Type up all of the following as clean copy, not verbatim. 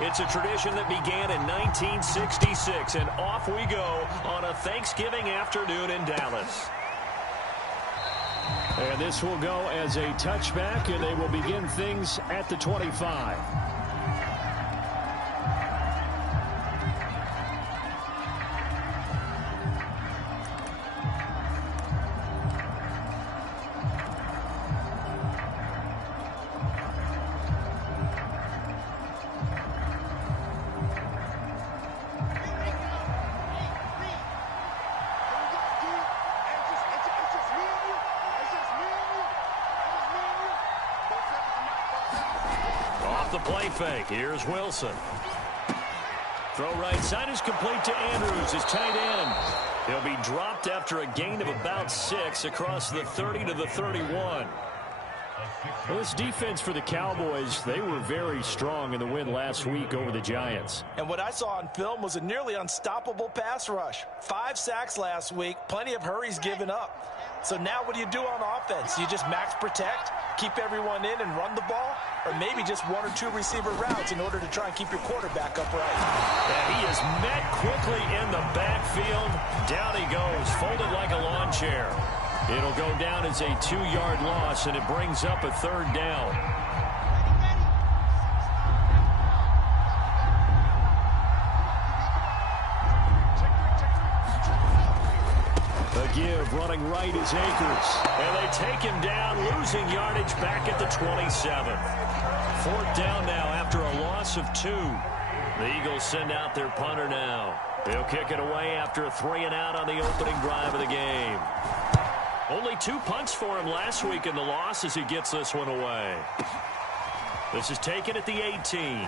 It's a tradition that began in 1966, and off we go on a Thanksgiving afternoon in Dallas. And this will go as a touchback, and they will begin things at the 25. The play fake. Here's Wilson. Throw right side is complete to Andrews, his tight end. He'll be dropped after a gain of about 6 across the 30 to the 31. Well, this defense for the Cowboys, they were very strong in the win last week over the Giants. And what I saw on film was a nearly unstoppable pass rush. 5 sacks last week, plenty of hurries given up. So now what do you do on offense? You just max protect, keep everyone in and run the ball, or maybe just 1 or 2 receiver routes in order to try and keep your quarterback upright. And he is met quickly in the backfield. Down he goes, folded like a lawn chair. It'll go down as a 2-yard loss, and it brings up a 3rd down. The give running right is Akers. And they take him down, losing yardage back at the 27. 4th down now after a loss of 2. The Eagles send out their punter now. He'll kick it away after a 3-and-out on the opening drive of the game. Only 2 punts for him last week in the loss as he gets this one away. This is taken at the 18.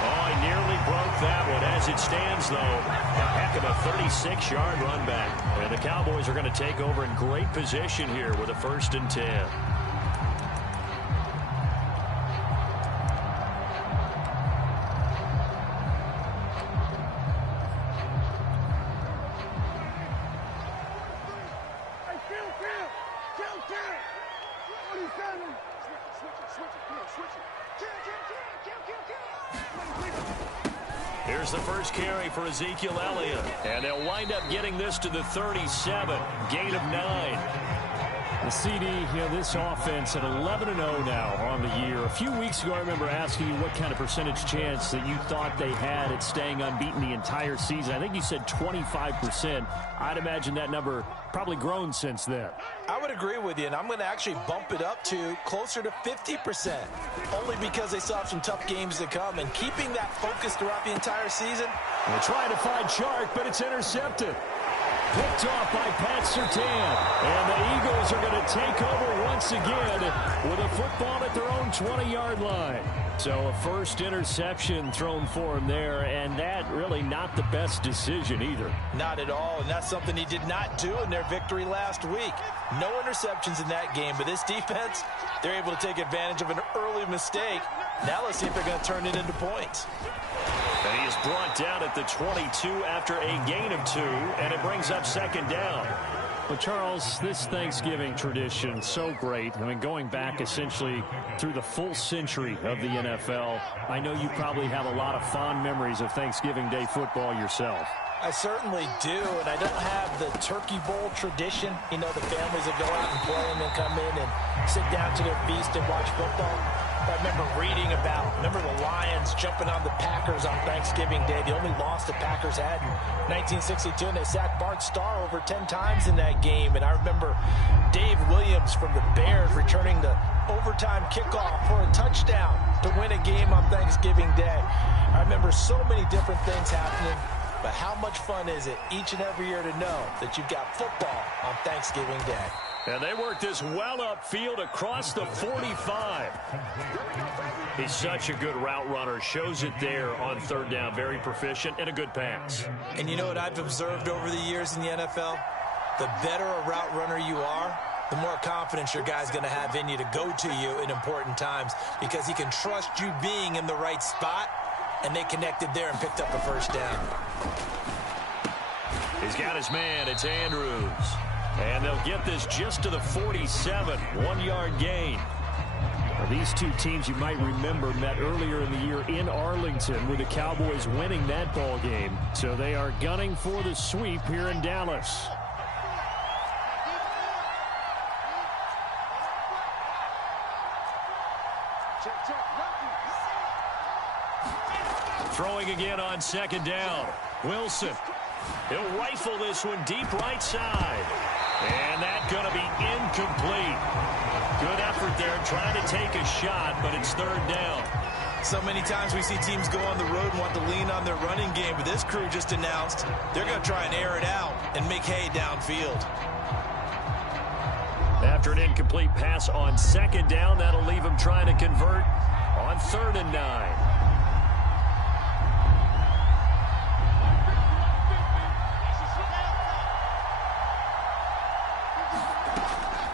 Oh, he nearly broke that one. As it stands, though, a heck of a 36-yard run back. And the Cowboys are going to take over in great position here with a 1st and 10. Here's the first carry for Ezekiel Elliott. And they'll wind up getting this to the 37. Gain of 9. The CD, this offense at 11-0 now on the year. A few weeks ago, I remember asking you what kind of percentage chance that you thought they had at staying unbeaten the entire season. I think you said 25%. I'd imagine that number probably grown since then. I would agree with you, and I'm going to actually bump it up to closer to 50%, only because they still have some tough games to come, and keeping that focus throughout the entire season. They're trying to find Chark, but it's intercepted. Picked off by Pat Surtain. And the Eagles are going to take over once again with a football at their own 20-yard line. So a first interception thrown for him there, and that really not the best decision either. Not at all, and that's something he did not do in their victory last week. No interceptions in that game, but this defense, they're able to take advantage of an early mistake. Now let's see if they're going to turn it into points. And he is brought down at the 22 after a gain of 2, and it brings up 2nd down. But, Charles, this Thanksgiving tradition, so great. I mean, going back essentially through the full century of the NFL, I know you probably have a lot of fond memories of Thanksgiving Day football yourself. I certainly do, and I don't have the Turkey Bowl tradition. The families that go out and play and then come in and sit down to their feast and watch football. I remember reading about, the Lions jumping on the Packers on Thanksgiving Day. The only loss the Packers had in 1962, and they sacked Bart Starr over 10 times in that game. And I remember Dave Williams from the Bears returning the overtime kickoff for a touchdown to win a game on Thanksgiving Day. I remember so many different things happening, but how much fun is it each and every year to know that you've got football on Thanksgiving Day? And they work this well upfield across the 45. He's such a good route runner. Shows it there on 3rd down. Very proficient and a good pass. And you know what I've observed over the years in the NFL? The better a route runner you are, the more confidence your guy's going to have in you to go to you in important times, because he can trust you being in the right spot, and they connected there and picked up a 1st down. He's got his man. It's Andrews. And they'll get this just to the 47, 1-yard gain. Now, these two teams, you might remember, met earlier in the year in Arlington with the Cowboys winning that ball game. So they are gunning for the sweep here in Dallas. Throwing again on second down. Wilson. He'll rifle this one deep right side. And that's going to be incomplete. Good effort there trying to take a shot, but it's third down. So many times we see teams go on the road and want to lean on their running game, but this crew just announced they're going to try and air it out and make hay downfield. After an incomplete pass on second down, that'll leave him trying to convert on 3rd and 9.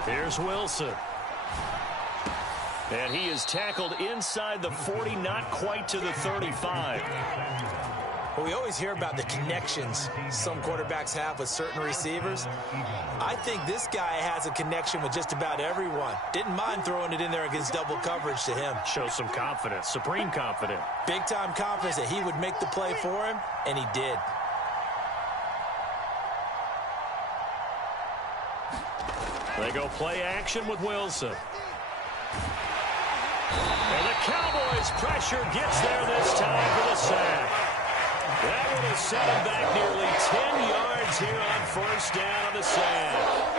Here's Wilson. And he is tackled inside the 40, not quite to the 35. Well, we always hear about the connections some quarterbacks have with certain receivers. I think this guy has a connection with just about everyone. Didn't mind throwing it in there against double coverage to him. Shows some confidence, supreme confidence. Big-time confidence that he would make the play for him, and he did. They go play action with Wilson. And the Cowboys' pressure gets there this time for the sack. That would have set him back nearly 10 yards here on 1st down on the sack.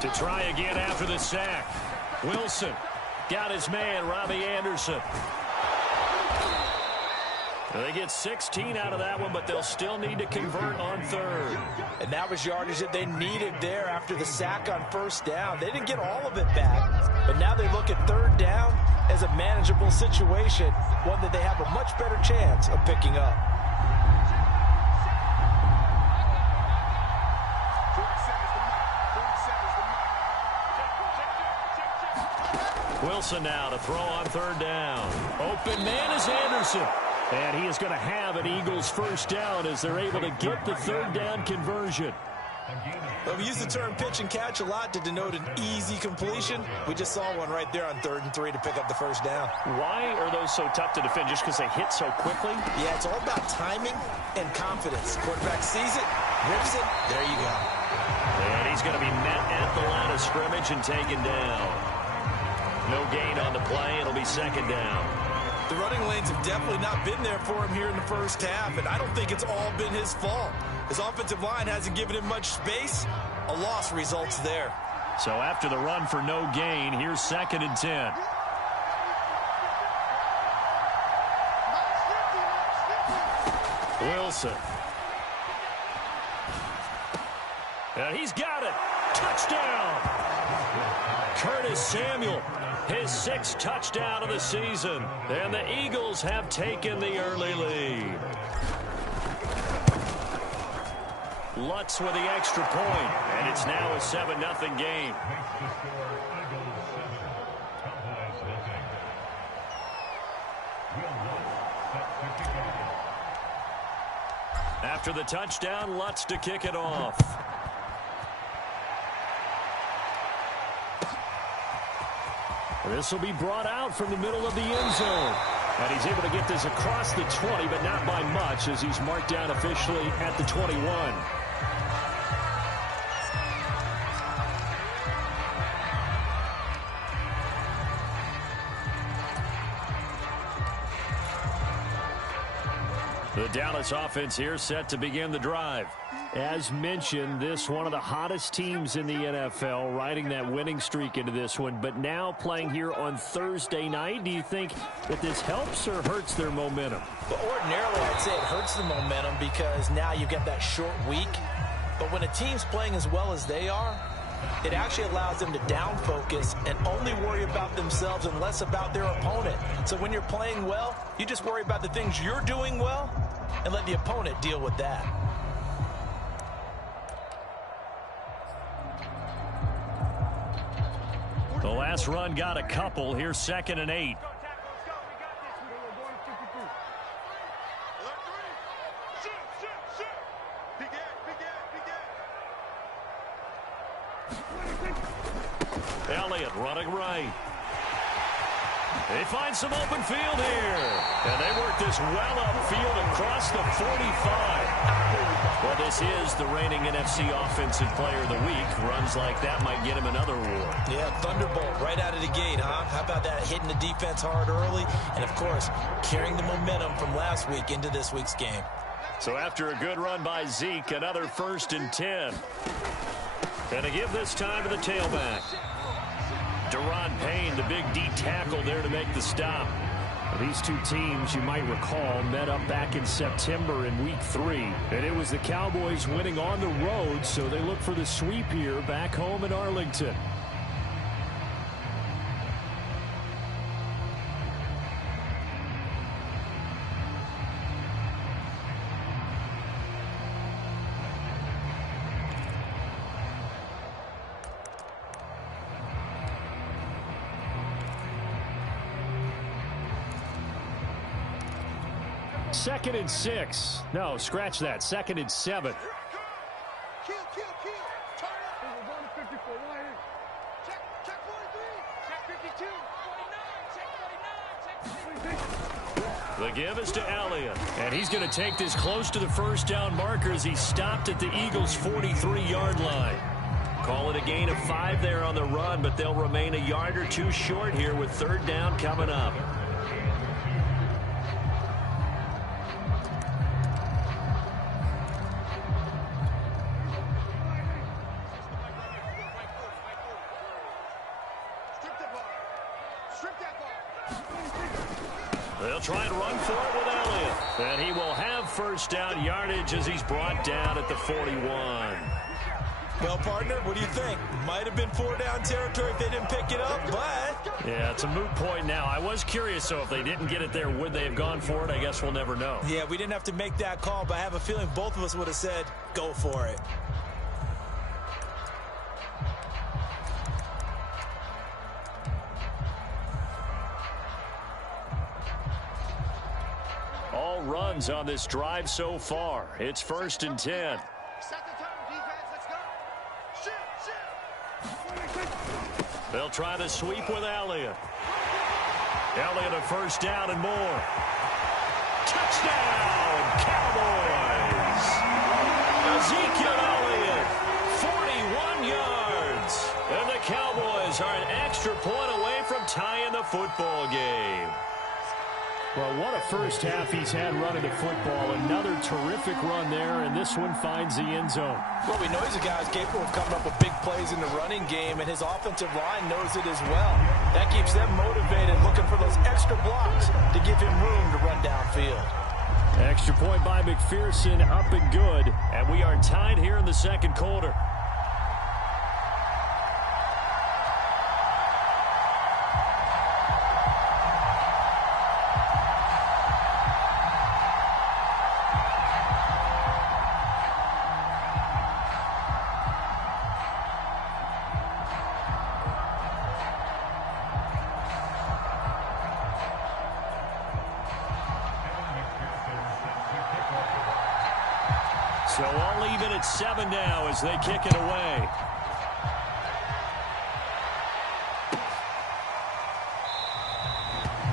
To try again after the sack. Wilson got his man, Robbie Anderson. They get 16 out of that one, but they'll still need to convert on 3rd. And that was yardage that they needed there after the sack on 1st down. They didn't get all of it back, but now they look at 3rd down as a manageable situation, one that they have a much better chance of picking up. Wilson now to throw on 3rd down. Open man is Anderson. And he is going to have an Eagles 1st down as they're able to get the 3rd down conversion. Well, we use the term pitch and catch a lot to denote an easy completion. We just saw one right there on 3rd and 3 to pick up the 1st down. Why are those so tough to defend? Just because they hit so quickly? Yeah, it's all about timing and confidence. Quarterback sees it, rips it, there you go. And he's going to be met at the line of scrimmage and taken down. No gain on the play. It'll be 2nd down. The running lanes have definitely not been there for him here in the 1st half, and I don't think it's all been his fault. His offensive line hasn't given him much space. A loss results there. So after the run for no gain, here's 2nd and 10. Wilson. And he's got it. Touchdown. Curtis Samuel, his 6th touchdown of the season. And the Eagles have taken the early lead. Lutz with the extra point, and it's now a 7-0 game. After the touchdown, Lutz to kick it off. This will be brought out from the middle of the end zone. And he's able to get this across the 20, but not by much, as he's marked down officially at the 21. The Dallas offense here set to begin the drive. As mentioned, this one of the hottest teams in the NFL, riding that winning streak into this one, but now playing here on Thursday night. Do you think that this helps or hurts their momentum? Well, ordinarily, I'd say it hurts the momentum because now you get that short week. But when a team's playing as well as they are, it actually allows them to down focus and only worry about themselves and less about their opponent. So when you're playing well, you just worry about the things you're doing well and let the opponent deal with that. The last run got a couple. Here's 2nd and 8. Elliott running right. They find some open field here. And they work this well upfield across the 45. Well, this is the reigning NFC Offensive Player of the Week. Runs like that might get him another award. Yeah, thunderbolt right out of the gate, huh? How about that, hitting the defense hard early? And, of course, carrying the momentum from last week into this week's game. So after a good run by Zeke, another 1st and 10. And to give this time to the tailback. Deron Payne, the big D tackle there to make the stop. These two teams, you might recall, met up back in September in Week 3. And it was the Cowboys winning on the road, so they look for the sweep here back home in Arlington. Second and 6. No, scratch that. 2nd and 7. Kill. Turn up. We're going to 54. Right here. Check 43. Check 52. 49. Check 49. The give is to Elliott. And he's going to take this close to the first down marker as he stopped at the Eagles' 43-yard line. Call it a gain of 5 there on the run, but they'll remain a yard or two short here with 3rd down coming up. They'll try and run for it with Elliott. And he will have 1st down yardage as he's brought down at the 41. Well, partner, what do you think? Might have been 4-down territory if they didn't pick it up, but... Yeah, it's a moot point now. I was curious, so if they didn't get it there, would they have gone for it? I guess we'll never know. Yeah, we didn't have to make that call, but I have a feeling both of us would have said, go for it. All runs on this drive so far. It's 1st and 10. Set the tone, defense. Let's go. Shoot. They'll try to sweep with Elliott. Elliott a 1st down and more. Touchdown, Cowboys! Ezekiel Elliott, 41 yards. And the Cowboys are an extra point away from tying the football game. Well, what a first half he's had running the football. Another terrific run there, and this one finds the end zone. Well, we know he's a guy who's capable of coming up with big plays in the running game, and his offensive line knows it as well. That keeps them motivated, looking for those extra blocks to give him room to run downfield. Extra point by McPherson, up and good. And we are tied here in the 2nd quarter. So all even at 7 now as they kick it away.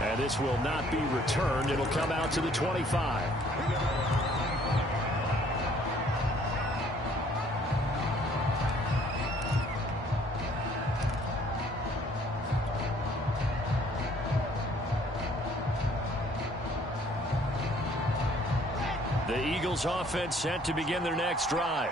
And this will not be returned. It'll come out to the 25. The Eagles offense set to begin their next drive.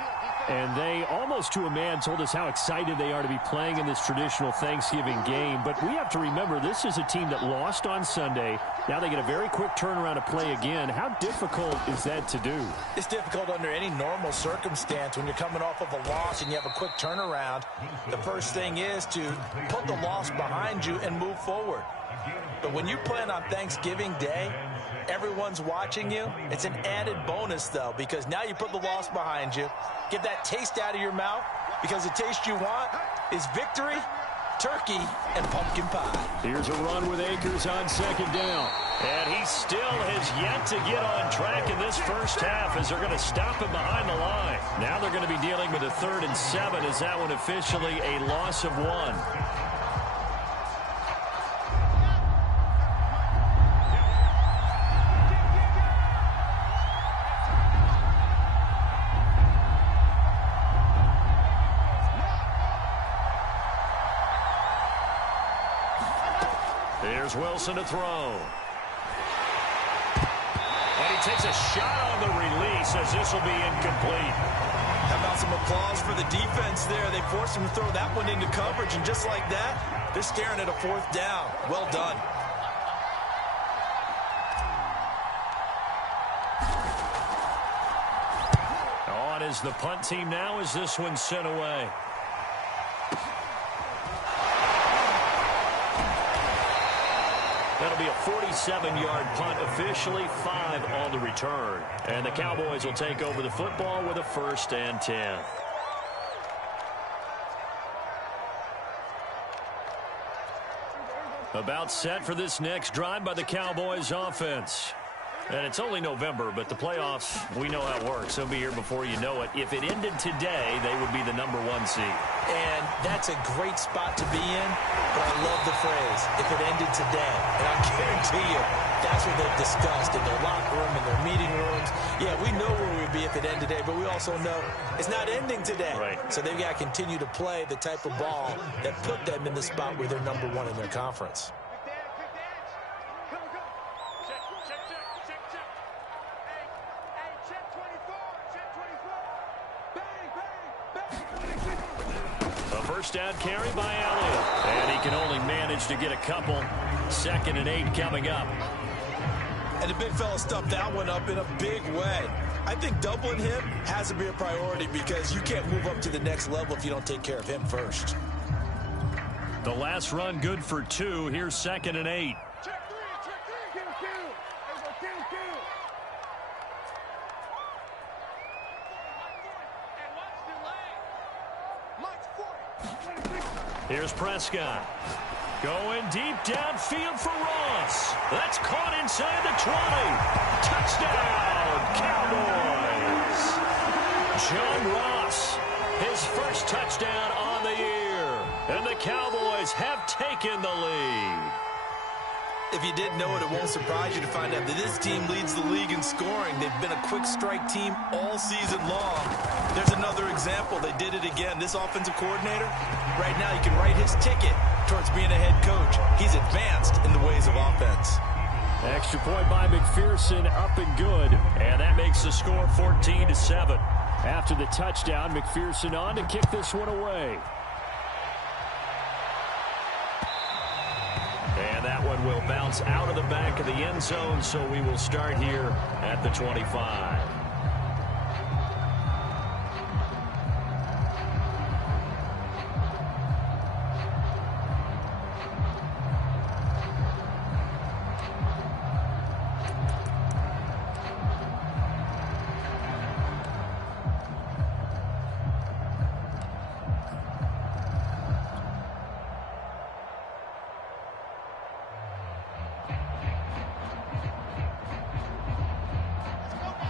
And they, almost to a man, told us how excited they are to be playing in this traditional Thanksgiving game. But we have to remember, this is a team that lost on Sunday Now they get a very quick turnaround to play again. How difficult is that to do? It's difficult under any normal circumstance when you're coming off of a loss and you have a quick turnaround. The first thing is to put the loss behind you and move forward. But when you plan on Thanksgiving Day, everyone's watching you. It's an added bonus, though, because now you put the loss behind you. Get that taste out of your mouth, because the taste you want is victory, turkey, and pumpkin pie. Here's a run with Akers on second down. And he still has yet to get on track in this first half as they're going to stop him behind the line. Now they're going to be dealing with a 3rd and 7 as that one officially a loss of 1. Here's Wilson to throw. And he takes a shot on the release as this will be incomplete. How about some applause for the defense there? They forced him to throw that one into coverage, and just like that, they're staring at a 4th down. Well done. On is the punt team now as this one's sent away. That'll be a 47-yard punt, officially 5 on the return. And the Cowboys will take over the football with a 1st and 10. About set for this next drive by the Cowboys offense. And it's only November, but the playoffs, we know how it works. They'll be here before you know it. If it ended today, they would be the #1 seed. And that's a great spot to be in, but I love the phrase, if it ended today. And I guarantee you, that's what they've discussed in their locker room, in their meeting rooms. Yeah, we know where we'd be if it ended today, but we also know it's not ending today. Right. So they've got to continue to play the type of ball that put them in the spot where they're #1 in their conference. First down carry by Elliott. And he can only manage to get a couple. 2nd and 8 coming up. And the big fella stuffed that one up in a big way. I think doubling him has to be a priority because you can't move up to the next level if you don't take care of him first. The last run good for 2. Here's 2nd and 8. Check 3, kill. Here's Prescott. Going deep downfield for Ross. That's caught inside the 20. Touchdown, Cowboys. John Ross, his first touchdown on the year. And the Cowboys have taken the lead. If you didn't know it, it won't surprise you to find out that this team leads the league in scoring. They've been a quick strike team all season long. There's another example. They did it again. This offensive coordinator, right now he can write his ticket towards being a head coach. He's advanced in the ways of offense. Extra point by McPherson, up and good. And that makes the score 14-7. After the touchdown, McPherson on to kick this one away. And that one will bounce out of the back of the end zone, so we will start here at the 25.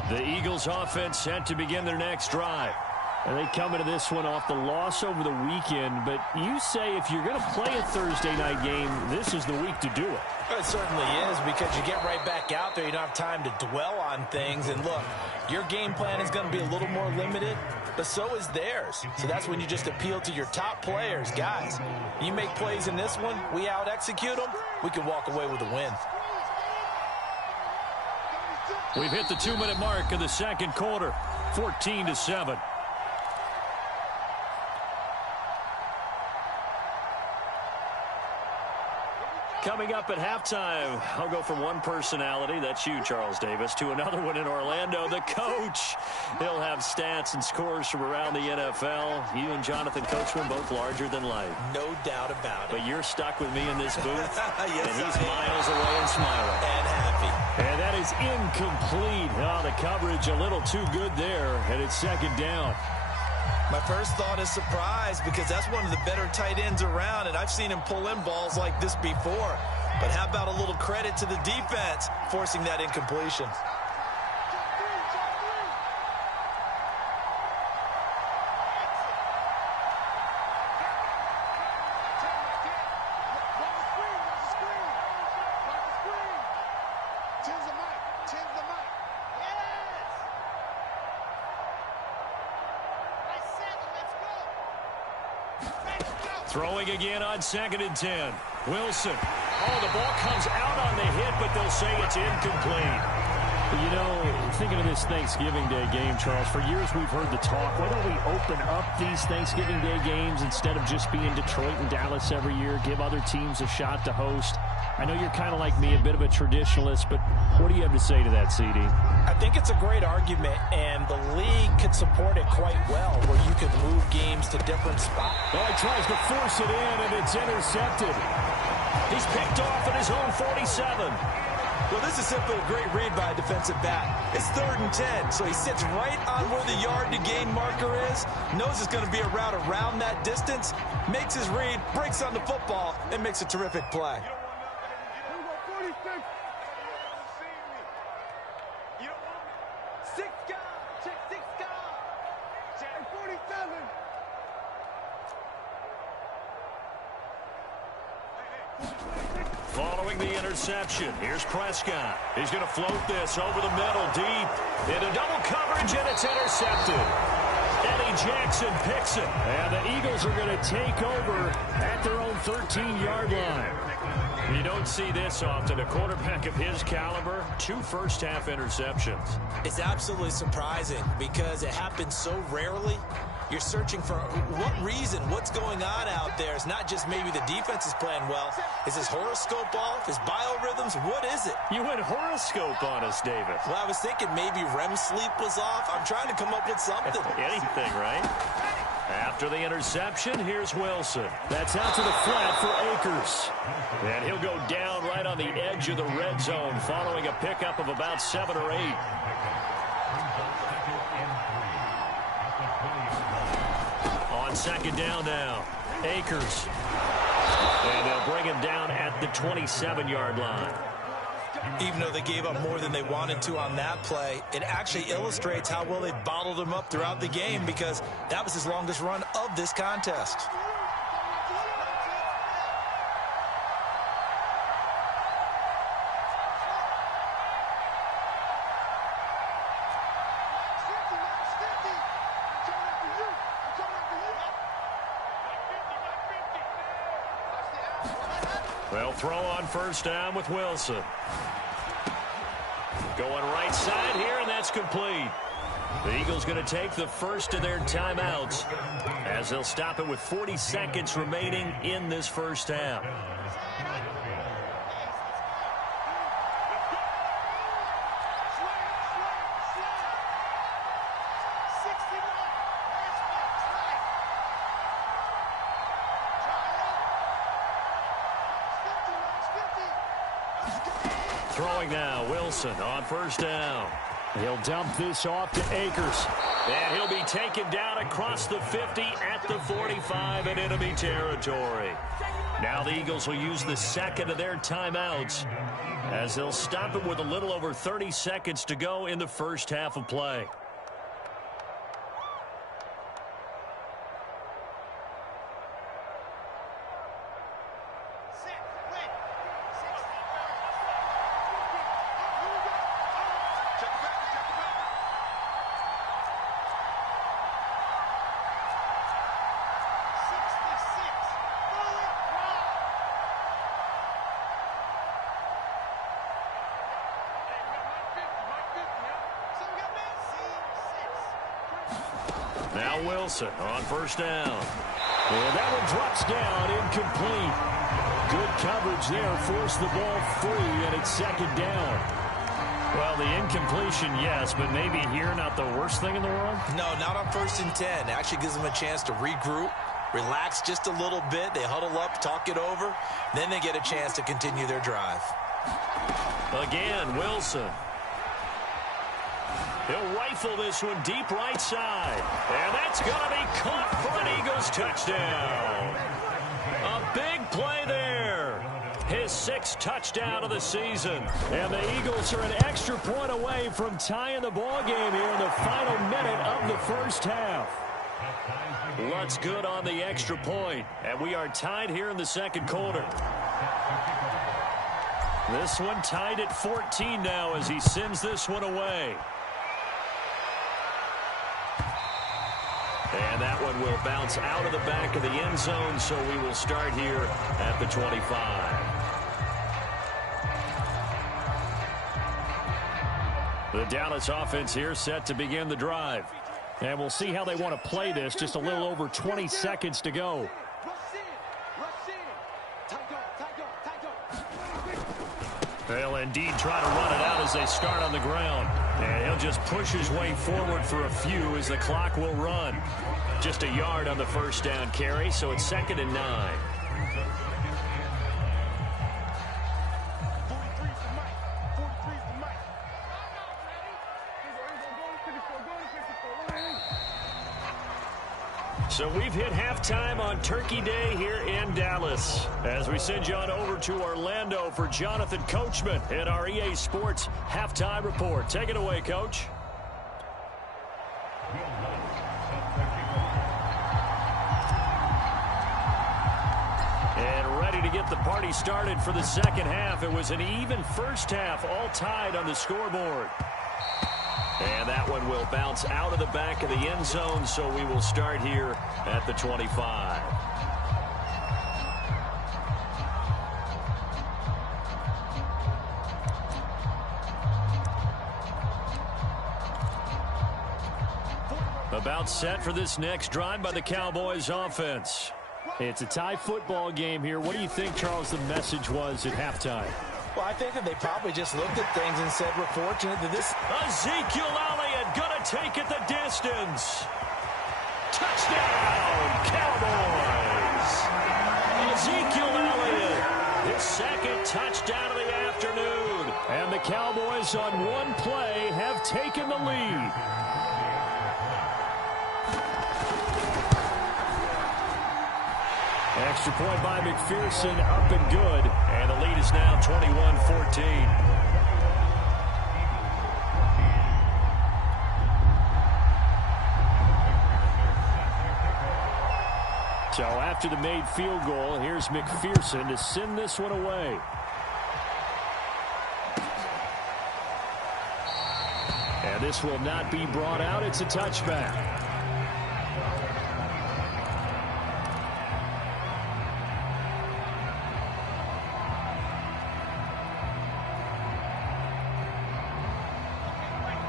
The Eagles offense set to begin their next drive. And they come into this one off the loss over the weekend, but you say if you're going to play a Thursday night game, this is the week to do it. It certainly is, because you get right back out there. You don't have time to dwell on things. And look, your game plan is going to be a little more limited, but so is theirs. So that's when you just appeal to your top players. Guys, you make plays in this one, we out-execute them, we can walk away with a win. We've hit the 2-minute mark of the second quarter, 14-7. Coming up at halftime, I'll go from one personality, that's you, Charles Davis, to another one in Orlando, the coach. He'll have stats and scores from around the NFL. You and Jonathan Coachman both larger than life. No doubt about it. But you're stuck with me in this booth, yes, and he's miles away and smiling. And happy. And that is incomplete. Oh, the coverage a little too good there, and it's second down. My first thought is surprise because that's one of the better tight ends around, and I've seen him pull in balls like this before. But how about a little credit to the defense forcing that incompletion? Throwing again on 2nd and 10. Wilson. Oh, the ball comes out on the hit, but they'll say it's incomplete. You know, thinking of this Thanksgiving Day game, Charles, for years we've heard the talk, why don't we open up these Thanksgiving Day games instead of just being Detroit and Dallas every year, give other teams a shot to host? I know you're kind of like me, a bit of a traditionalist, but what do you have to say to that, CD? I think it's a great argument, and the league could support it quite well, where you could move games to different spots. Oh, he tries to force it in, and it's intercepted. He's picked off at his own 47. Well, this is simply a great read by a defensive back. It's 3rd and 10, so he sits right on where the yard-to-gain marker is, knows it's going to be a route around that distance, makes his read, breaks on the football, and makes a terrific play. Following the interception, here's Prescott. He's going to float this over the middle, deep. Into double coverage, and it's intercepted. Eddie Jackson picks it. And the Eagles are going to take over at their own 13-yard line. You don't see this often. A quarterback of his caliber, 2 first-half interceptions. It's absolutely surprising because it happens so rarely. You're searching for what reason, what's going on out there. It's not just maybe the defense is playing well. Is his horoscope off? His biorhythms? What is it? You went horoscope on us, David. Well, I was thinking maybe REM sleep was off. I'm trying to come up with something. Anything, right? After the interception, here's Wilson. That's out to the flat for Akers. And he'll go down right on the edge of the red zone following a pickup of about 7 or 8. On 2nd down now, Akers. And they'll bring him down at the 27-yard line. Even though they gave up more than they wanted to on that play, it actually illustrates how well they bottled him up throughout the game because that was his longest run of this contest. They'll throw on 1st down with Wilson. Going right side here, and that's complete. The Eagles going to take the first of their timeouts as they'll stop it with 40 seconds remaining in this first half. Throwing now, Wilson on 1st down. He'll dump this off to Akers. And he'll be taken down across the 50 at the 45 in enemy territory. Now the Eagles will use the second of their timeouts as they'll stop it with a little over 30 seconds to go in the first half of play. Now Wilson on 1st down. And that one drops down incomplete. Good coverage there. Forced the ball free, and it's second down. Well, the incompletion, yes, but maybe here not the worst thing in the world? No, not on 1st and 10. It actually gives them a chance to regroup, relax just a little bit. They huddle up, talk it over. Then they get a chance to continue their drive. Again, Wilson. He'll rifle this one deep right side. And that's going to be caught for an Eagles touchdown. A big play there. His 6th touchdown of the season. And the Eagles are an extra point away from tying the ball game here in the final minute of the first half. Lutz good on the extra point. And we are tied here in the second quarter. This one tied at 14 now as he sends this one away. And that one will bounce out of the back of the end zone, so we will start here at the 25. The Dallas offense here set to begin the drive. And we'll see how they want to play this. Just a little over 20 seconds to go. They'll indeed try to run it out as they start on the ground. And he'll just push his way forward for a few as the clock will run. Just a yard on the first down carry, so it's 2nd and 9. So we've hit halftime on Turkey Day here in Dallas. As we send you on over to Orlando for Jonathan Coachman in our EA Sports Halftime Report. Take it away, Coach. And ready to get the party started for the second half. It was an even first half, all tied on the scoreboard. And that one will bounce out of the back of the end zone, so we will start here at the 25. About set for this next drive by the Cowboys offense. It's a tie football game here. What do you think, Charles, the message was at halftime? Well, I think that they probably just looked at things and said, we're fortunate that this... Ezekiel Elliott gonna take it the distance. Touchdown, Cowboys. Ezekiel Elliott, his 2nd touchdown of the afternoon. And the Cowboys on one play have taken the lead. Extra point by McPherson, up and good. And the lead is now 21-14. So after the made field goal, here's McPherson to send this one away. And this will not be brought out. It's a touchback.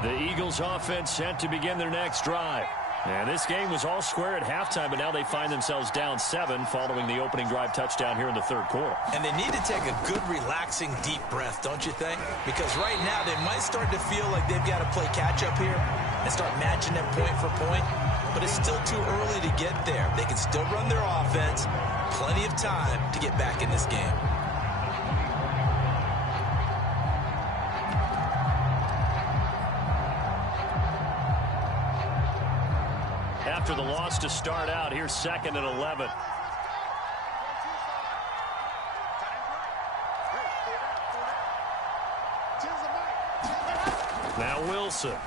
The Eagles offense set to begin their next drive. And this game was all square at halftime, but now they find themselves down 7 following the opening drive touchdown here in the third quarter. And they need to take a good, relaxing, deep breath, don't you think? Because right now they might start to feel like they've got to play catch-up here and start matching them point for point. But it's still too early to get there. They can still run their offense. Plenty of time to get back in this game. After the loss to start out, here's 2nd and 11. Now Wilson.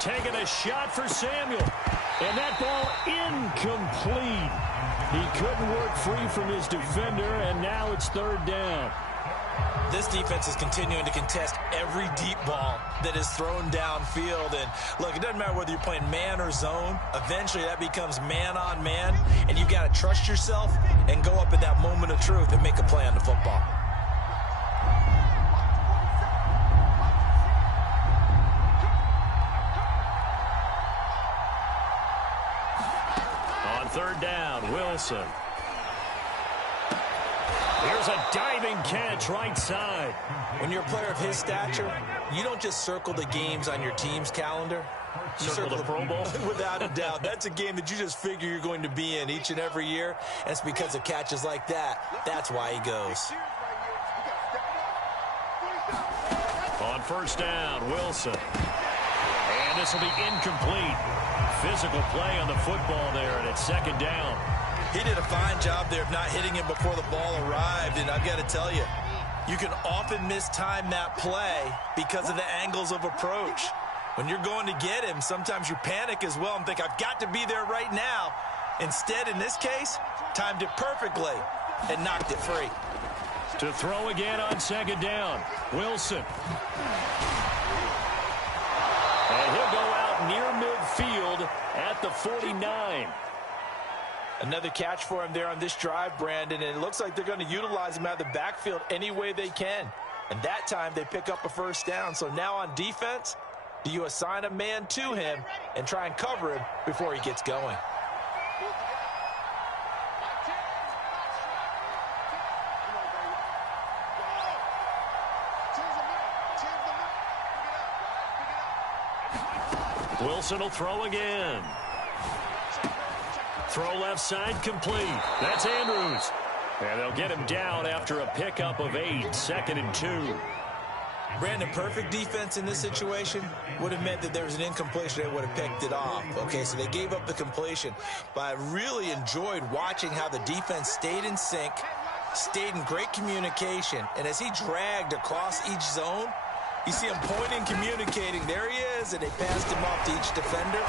Taking a shot for Samuel. And that ball incomplete. He couldn't work free from his defender, and now it's 3rd down. This defense is continuing to contest every deep ball that is thrown downfield. And look, it doesn't matter whether you're playing man or zone. Eventually that becomes man on man. And you've got to trust yourself and go up at that moment of truth and make a play on the football. On 3rd down, Wilson. Here's a diving catch right side. When you're a player of his stature, you don't just circle the games on your team's calendar. You circle the Pro Bowl? Without a doubt. That's a game that you just figure you're going to be in each and every year. And it's because of catches like that. That's why he goes. On first down, Wilson. And this will be incomplete. Physical play on the football there, and it's second down. He did a fine job there of not hitting him before the ball arrived. And I've got to tell you, you can often mistime that play because of the angles of approach. When you're going to get him, sometimes you panic as well and think, I've got to be there right now. Instead, in this case, timed it perfectly and knocked it free. To throw again on second down, Wilson. And he'll go out near midfield at the 49. Another catch for him there on this drive, Brandon, and it looks like they're going to utilize him out of the backfield any way they can. And that time they pick up a first down. So now on defense, do you assign a man to him and try and cover him before he gets going? Wilson will throw again. Throw left side complete. That's Andrews. And they'll get him down after a pickup of 8, 2nd and 2. Brandon, perfect defense in this situation would have meant that there was an incompletion. They would have picked it off. Okay, so they gave up the completion. But I really enjoyed watching how the defense stayed in sync, stayed in great communication. And as he dragged across each zone, you see him pointing, communicating. There he is, and they passed him off to each defender.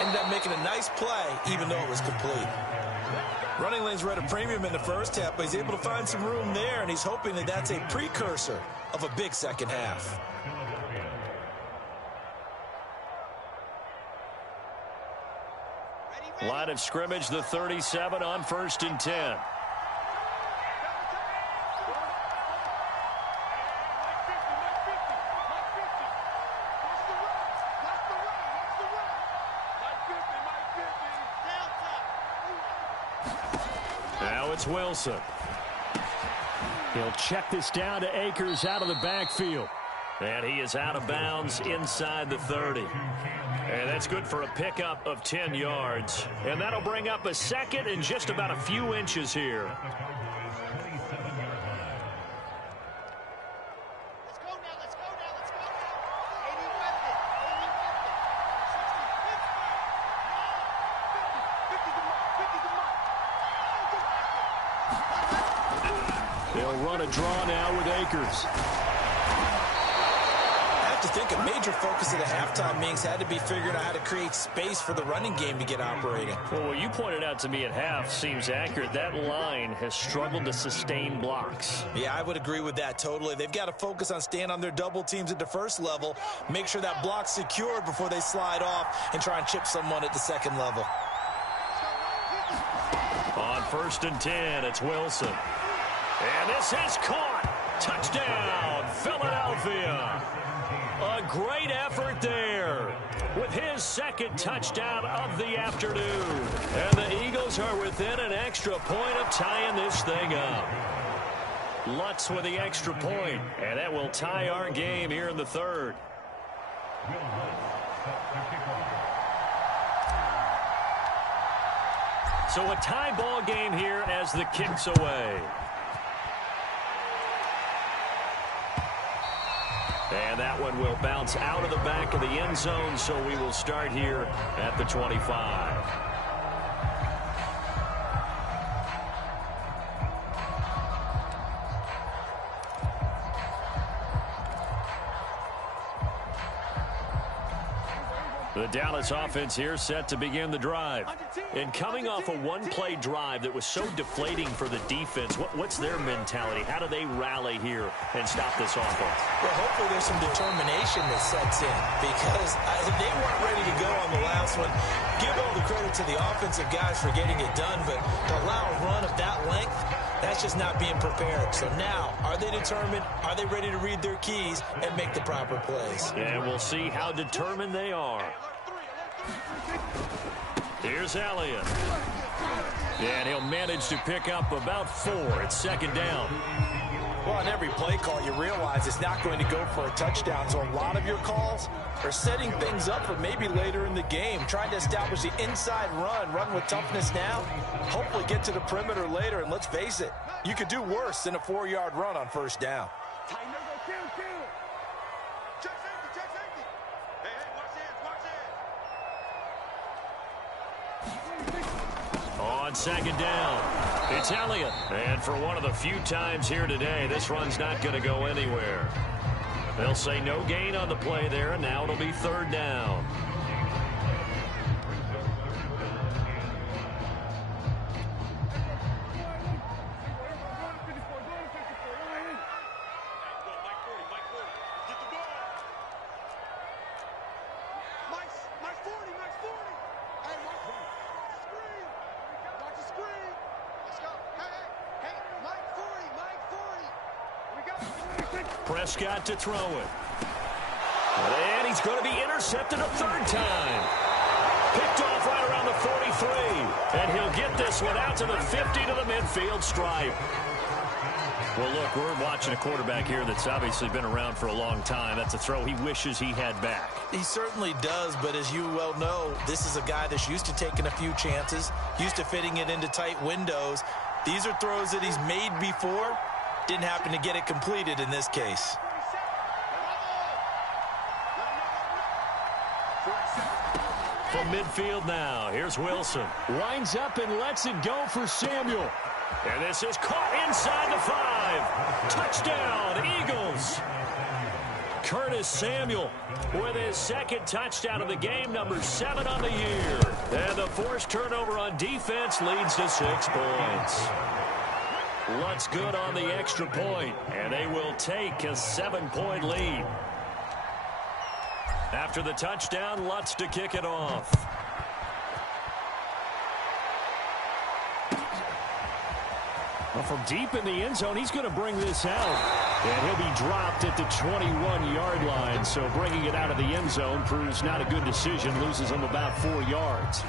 Ended up making a nice play, even though it was complete. Running lanes were at a premium in the first half, but he's able to find some room there, and he's hoping that that's a precursor of a big second half. Line of scrimmage, the 37 on 1st and 10. Now it's Wilson. He'll check this down to Akers out of the backfield. And he is out of bounds inside the 30. And that's good for a pickup of 10 yards. And that'll bring up a second and just about a few inches here. They'll run a draw now with Akers. I have to think a major focus of the halftime meetings had to be figuring out how to create space for the running game to get operating. Well, what you pointed out to me at half seems accurate. That line has struggled to sustain blocks. Yeah, I would agree with that totally. They've got to focus on staying on their double teams at the first level, make sure that block's secured before they slide off and try and chip someone at the second level. On 1st and 10, it's Wilson. And this is caught. Touchdown, Philadelphia. A great effort there with his second touchdown of the afternoon. And the Eagles are within an extra point of tying this thing up. Lutz with the extra point, and that will tie our game here in the third. So a tie ball game here as the kick's away. And that one will bounce out of the back of the end zone, so we will start here at the 25. The Dallas offense here set to begin the drive. And coming off a one-play drive that was so deflating for the defense, what's their mentality? How do they rally here and stop this offense? Well, hopefully there's some determination that sets in because they weren't ready to go on the last one. Give all the credit to the offensive guys for getting it done, but to allow a run of that length, that's just not being prepared. So now, are they determined? Are they ready to read their keys and make the proper plays? And we'll see how determined they are. Here's Elliott. And he'll manage to pick up about 4. It's second down. Well, on every play call, you realize it's not going to go for a touchdown. So a lot of your calls are setting things up for maybe later in the game, trying to establish the inside run with toughness now, hopefully get to the perimeter later. And let's face it, you could do worse than a 4-yard run on first down. Check safety. Hey, watch this. On second down, it's Elliott. And for one of the few times here today, this run's not going to go anywhere. They'll say no gain on the play there, and now it'll be third down. Prescott to throw it. And he's going to be intercepted a third time. Picked off right around the 43. And he'll get this one out to the 50 to the midfield stripe. Well, look, we're watching a quarterback here that's obviously been around for a long time. That's a throw he wishes he had back. He certainly does, but as you well know, this is a guy that's used to taking a few chances, used to fitting it into tight windows. These are throws that he's made before. Didn't happen to get it completed in this case. From midfield now, here's Wilson. Winds up and lets it go for Samuel. And this is caught inside the 5. Touchdown, Eagles. Curtis Samuel with his second touchdown of the game, number 7 on the year. And the forced turnover on defense leads to 6 points. Lutz good on the extra point, and they will take a 7-point lead. After the touchdown, Lutz to kick it off. Well, from deep in the end zone, he's going to bring this out. And he'll be dropped at the 21-yard line. So bringing it out of the end zone proves not a good decision. Loses him about 4 yards.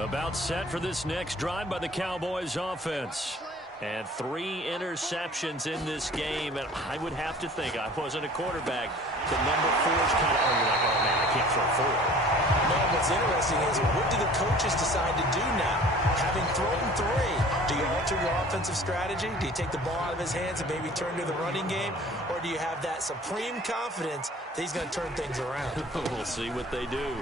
About set for this next drive by the Cowboys offense. And 3 interceptions in this game. And I would have to think, I wasn't a quarterback, the number 4 is kind of, oh man, I can't throw 4. No, what's interesting is, what do the coaches decide to do now? Having thrown 3, do you alter your offensive strategy? Do you take the ball out of his hands and maybe turn to the running game? Or do you have that supreme confidence that he's going to turn things around? We'll see what they do.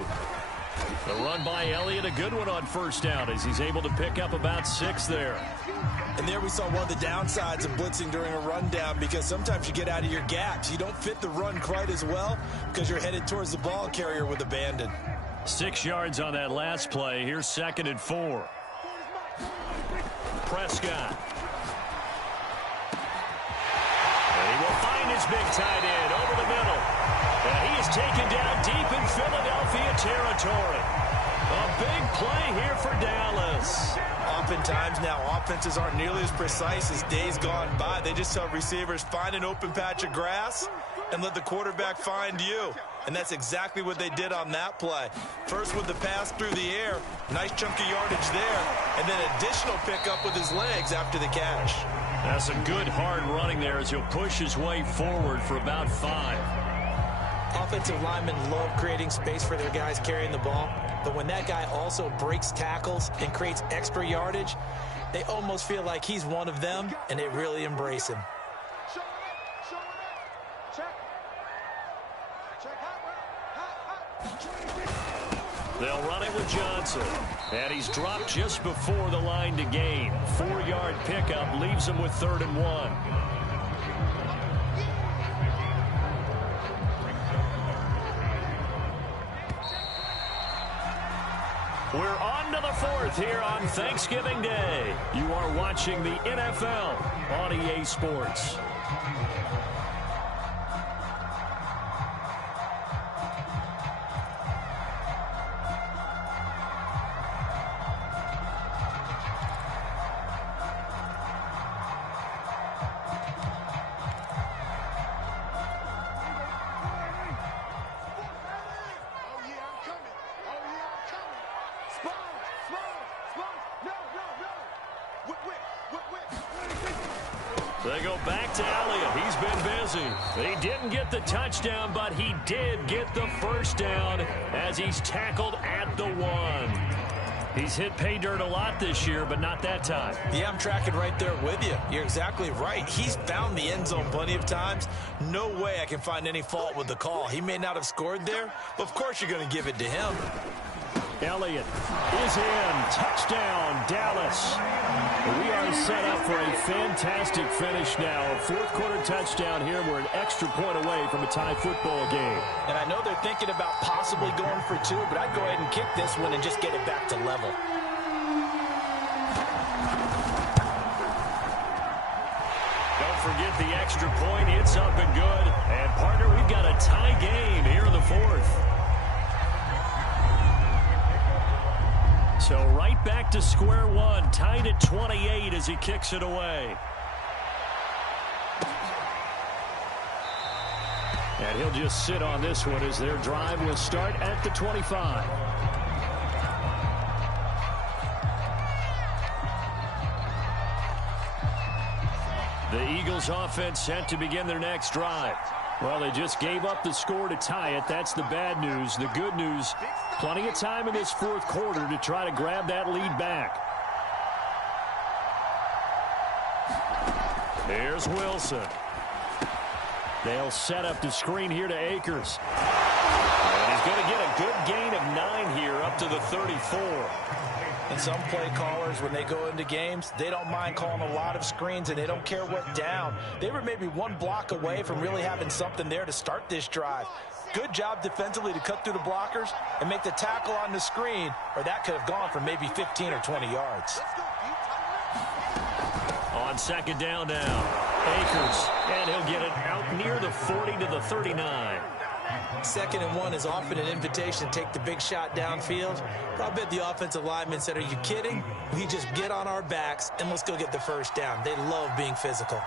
The run by Elliott, a good one on first down as he's able to pick up about 6 there. And there we saw one of the downsides of blitzing during a rundown, because sometimes you get out of your gaps. You don't fit the run quite as well because you're headed towards the ball carrier with abandon. 6 yards on that last play. Here's 2nd and 4. Prescott. And he will find his big tight end over the middle. And he is taken down deep in Philadelphia territory. A big play here for Dallas. Oftentimes now, offenses aren't nearly as precise as days gone by. They just tell receivers, find an open patch of grass and let the quarterback find you. And that's exactly what they did on that play. First with the pass through the air, nice chunk of yardage there, and then additional pickup with his legs after the catch. That's some good hard running there as he'll push his way forward for about 5. Offensive linemen love creating space for their guys carrying the ball, but when that guy also breaks tackles and creates extra yardage, they almost feel like he's one of them, and they really embrace him. They'll run it with Johnson. And he's dropped just before the line to gain. 4-yard pickup leaves him with 3rd and 1. We're on to the 4th here on Thanksgiving Day. You are watching the NFL on EA Sports. They go back to Elliott. He's been busy. He didn't get the touchdown, but he did get the first down as he's tackled at the 1. He's hit pay dirt a lot this year, but not that time. Yeah, I'm tracking right there with you. You're exactly right. He's found the end zone plenty of times. No way I can find any fault with the call. He may not have scored there, but of course you're going to give it to him. Elliott is in. Touchdown, Dallas. We are set up for a fantastic finish now. A fourth-quarter touchdown here. We're an extra point away from a tie football game. And I know they're thinking about possibly going for 2, but I'd go ahead and kick this one and just get it back to level. Don't forget the extra point. It's up and good. And, partner, we've got a tie game here in the 4th. So right back to square one, tied at 28 as he kicks it away. And he'll just sit on this one as their drive will start at the 25. The Eagles offense set to begin their next drive. Well, they just gave up the score to tie it. That's the bad news. The good news, plenty of time in this fourth quarter to try to grab that lead back. Here's Wilson. They'll set up the screen here to Akers. And he's going to get a good gain of 9 here up to the 34. And some play callers, when they go into games, they don't mind calling a lot of screens, and they don't care what down. They were maybe one block away from really having something there to start this drive. Good job defensively to cut through the blockers and make the tackle on the screen, or that could have gone for maybe 15 or 20 yards. On second down now, Akers, and he'll get it out near the 40 to the 39. 2nd and 1 is often an invitation to take the big shot downfield. But I bet the offensive lineman said, are you kidding? We just get on our backs and let's go get the first down. They love being physical.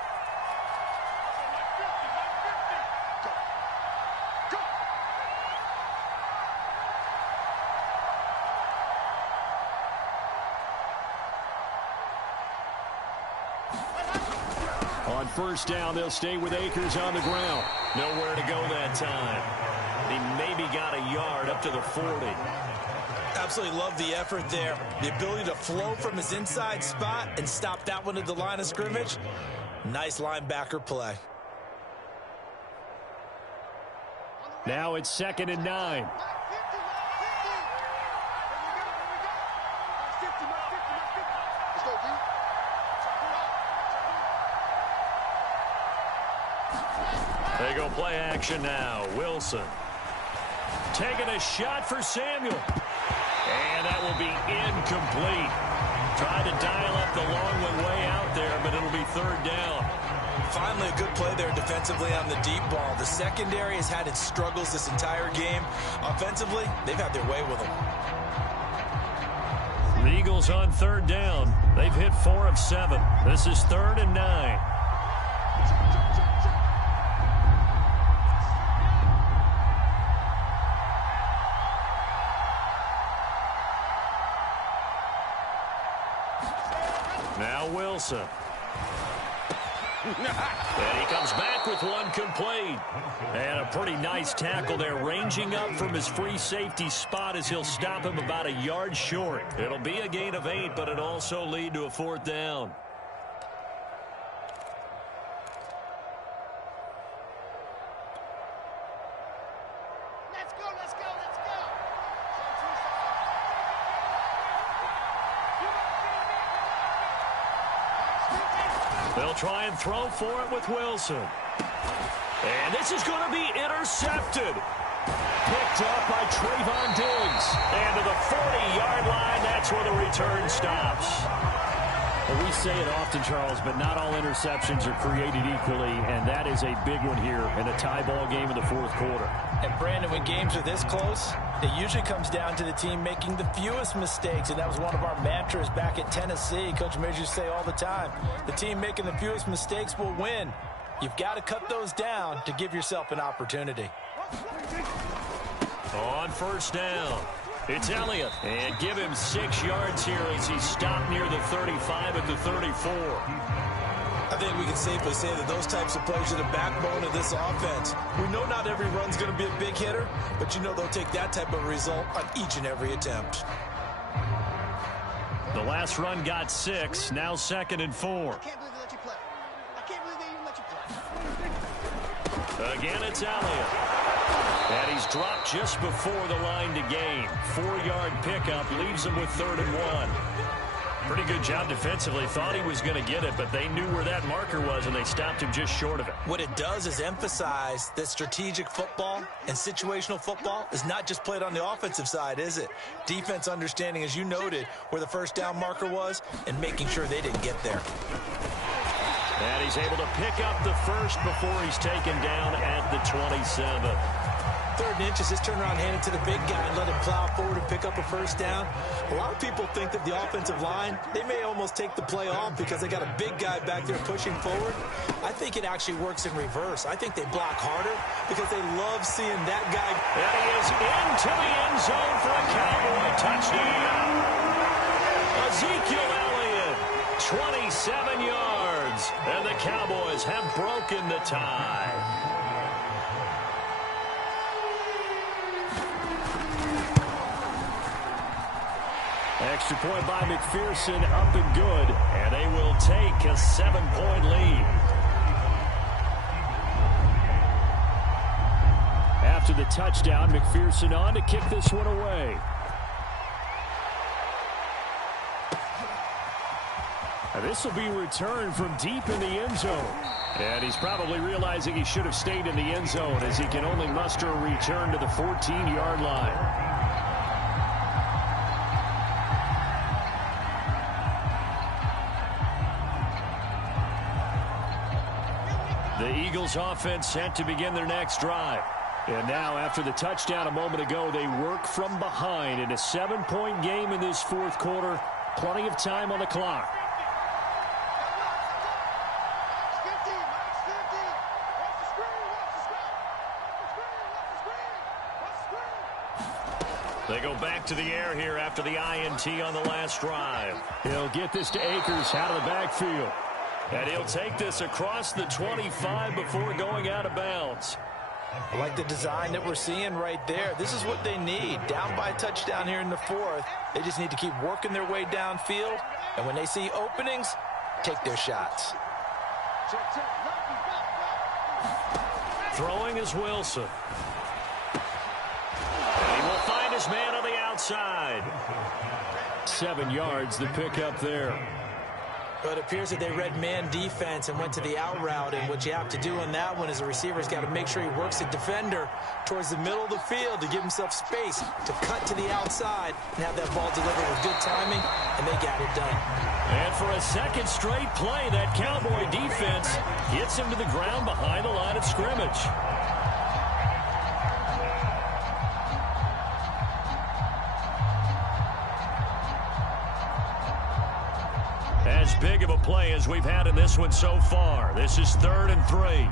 On first down, they'll stay with Akers on the ground. Nowhere to go that time. He maybe got a yard up to the 40. Absolutely love the effort there. The ability to flow from his inside spot and stop that one at the line of scrimmage. Nice linebacker play. Now it's 2nd and 9. They go play action now. Wilson taking a shot for Samuel. And that will be incomplete. Tried to dial up the long one way out there, but it'll be 3rd down. Finally, a good play there defensively on the deep ball. The secondary has had its struggles this entire game. Offensively, they've had their way with them. The Eagles on 3rd down. They've hit 4 of 7. This is 3rd and 9. Now Wilson. And he comes back with one complete. And a pretty nice tackle there, ranging up from his free safety spot as he'll stop him about a yard short. It'll be a gain of 8, but it'll also lead to a 4th down. They'll try and throw for it with Wilson. And this is going to be intercepted. Picked up by Trayvon Diggs. And to the 40-yard line, that's where the return stops. Well, we say it often, Charles, but not all interceptions are created equally, and that is a big one here in a tie ball game in the 4th quarter. And, Brandon, when games are this close, it usually comes down to the team making the fewest mistakes, and that was one of our mantras back at Tennessee. Coach Majors used to say all the time, the team making the fewest mistakes will win. You've got to cut those down to give yourself an opportunity. On first down, it's Elliott. And give him 6 yards here as he's stopped near the 35 at the 34. I think we can safely say that those types of plays are the backbone of this offense. We know not every run's going to be a big hitter, but you know they'll take that type of result on each and every attempt. The last run got 6, now 2nd and 4. I can't believe they let you play. I can't believe they even let you play. Again, it's Elliott. And he's dropped just before the line to gain. 4-yard pickup leaves him with 3rd and 1. Pretty good job defensively. Thought he was going to get it, but they knew where that marker was, and they stopped him just short of it. What it does is emphasize that strategic football and situational football is not just played on the offensive side, is it? Defense understanding, as you noted, where the first down marker was and making sure they didn't get there. And he's able to pick up the first before he's taken down at the 27. 3rd and inches, just turn around, hand it to the big guy and let him plow forward and pick up a first down. A lot of people think that the offensive line, they may almost take the play off because they got a big guy back there pushing forward. I think it actually works in reverse. I think they block harder because they love seeing that guy. And he is into the end zone for a Cowboy touchdown. Ezekiel Elliott, 27 yards, and the Cowboys have broken the tie. Extra point by McPherson, up and good, and they will take a 7-point lead. After the touchdown, McPherson on to kick this one away. Now this will be returned from deep in the end zone. And he's probably realizing he should have stayed in the end zone as he can only muster a return to the 14-yard line. The Eagles offense set to begin their next drive. And now after the touchdown a moment ago, they work from behind in a 7-point game in this 4th quarter. Plenty of time on the clock. They go back to the air here after the INT on the last drive. He'll get this to Akers out of the backfield. And he'll take this across the 25 before going out of bounds. I like the design that we're seeing right there. This is what they need. Down by a touchdown here in the 4th. They just need to keep working their way downfield. And when they see openings, take their shots. Throwing is Wilson. And he will find his man on the outside. 7 yards, the pickup there. But it appears that they read man defense and went to the out route. And what you have to do on that one is the receiver's got to make sure he works the defender towards the middle of the field to give himself space to cut to the outside and have that ball delivered with good timing, and they got it done. And for a second straight play, that Cowboy defense gets him to the ground behind the line of scrimmage. As big of a play as we've had in this one so far. This is 3rd and 3.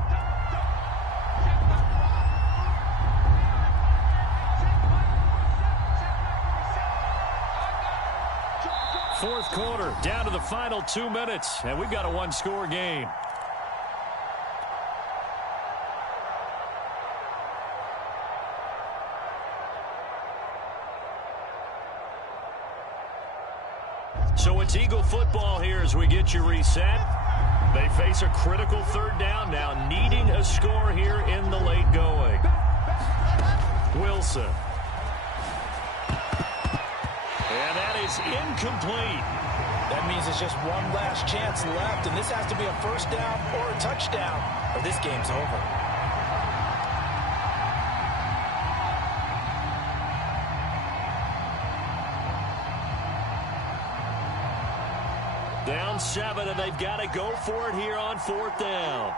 4th quarter, down to the final 2 minutes, and we've got a 1-score game. So it's Eagle football here as we get you reset. They face a critical 3rd down now, needing a score here in the late going. Wilson. And that is incomplete. That means it's just one last chance left, and this has to be a first down or a touchdown, or this game's over. Down 7, and they've got to go for it here on 4th down.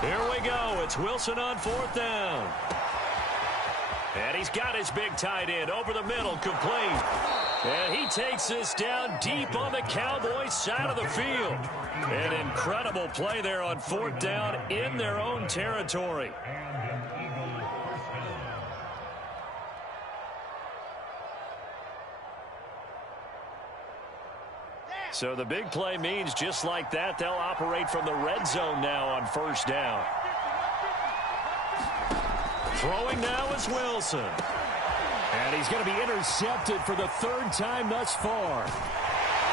Here we go. It's Wilson on 4th down. And he's got his big tight end over the middle, complete. And he takes this down deep on the Cowboys side of the field. An incredible play there on 4th down in their own territory. So the big play means just like that, they'll operate from the red zone now on first down. Throwing now is Wilson. And he's going to be intercepted for the third time thus far.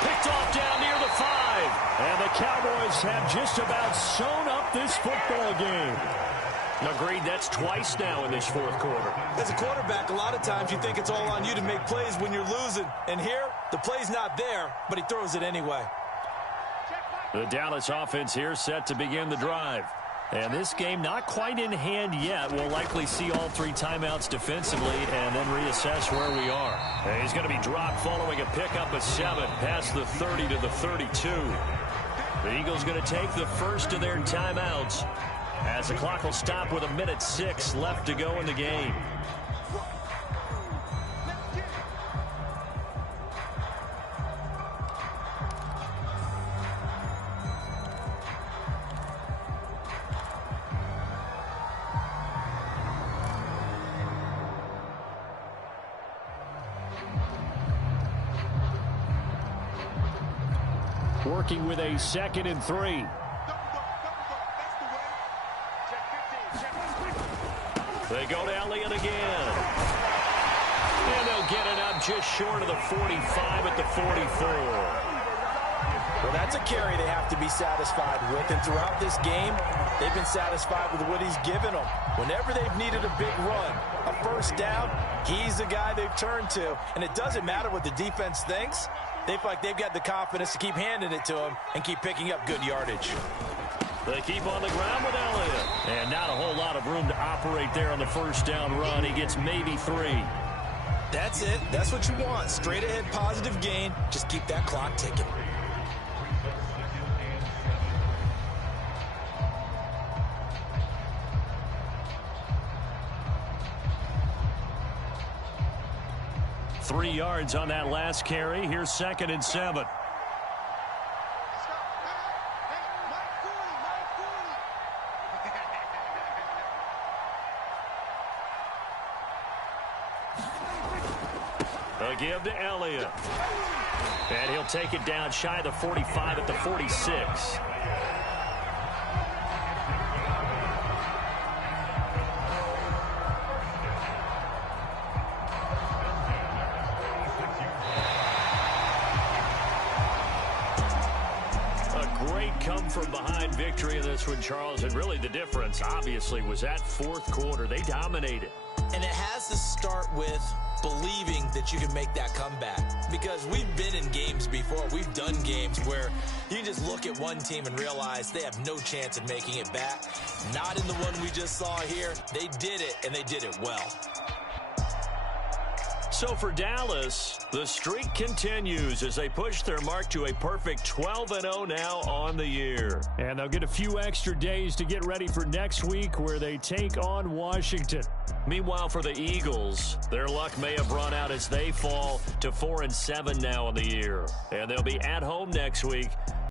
Picked off down near the 5. And the Cowboys have just about sewn up this football game. Agreed, that's twice now in this fourth quarter. As a quarterback, a lot of times you think it's all on you to make plays when you're losing. And here, the play's not there, but he throws it anyway. The Dallas offense here set to begin the drive. And this game not quite in hand yet. We'll likely see all 3 timeouts defensively and then reassess where we are. And he's going to be dropped following a pickup of 7 past the 30 to the 32. The Eagles going to take the first of their timeouts as the clock will stop with 1:06 left to go in the game. Working with a 2nd and 3. They go to Elliott again. And they'll get it up just short of the 45 at the 44. Well, that's a carry they have to be satisfied with. And throughout this game, they've been satisfied with what he's given them. Whenever they've needed a big run, a first down, he's the guy they've turned to. And it doesn't matter what the defense thinks. They feel like they've got the confidence to keep handing it to him and keep picking up good yardage. They keep on the ground with Elliott. And not a whole lot of room to operate there on the first down run. He gets maybe 3. That's it. That's what you want. Straight ahead positive gain. Just keep that clock ticking. Three yards on that last carry. Here's 2nd and 7. A give to Elliott. And he'll take it down shy of the 45 at the 46. Come-from-behind victory in this one, Charles. And really the difference, obviously, was that fourth quarter. They dominated. And it has to start with believing that you can make that comeback. Because we've been in games before. We've done games where you can just look at one team and realize they have no chance of making it back. Not in the one we just saw here. They did it, and they did it well. So for Dallas, the streak continues as they push their mark to a perfect 12-0 now on the year. And they'll get a few extra days to get ready for next week where they take on Washington. Meanwhile, for the Eagles, their luck may have run out as they fall to 4-7 now on the year. And they'll be at home next week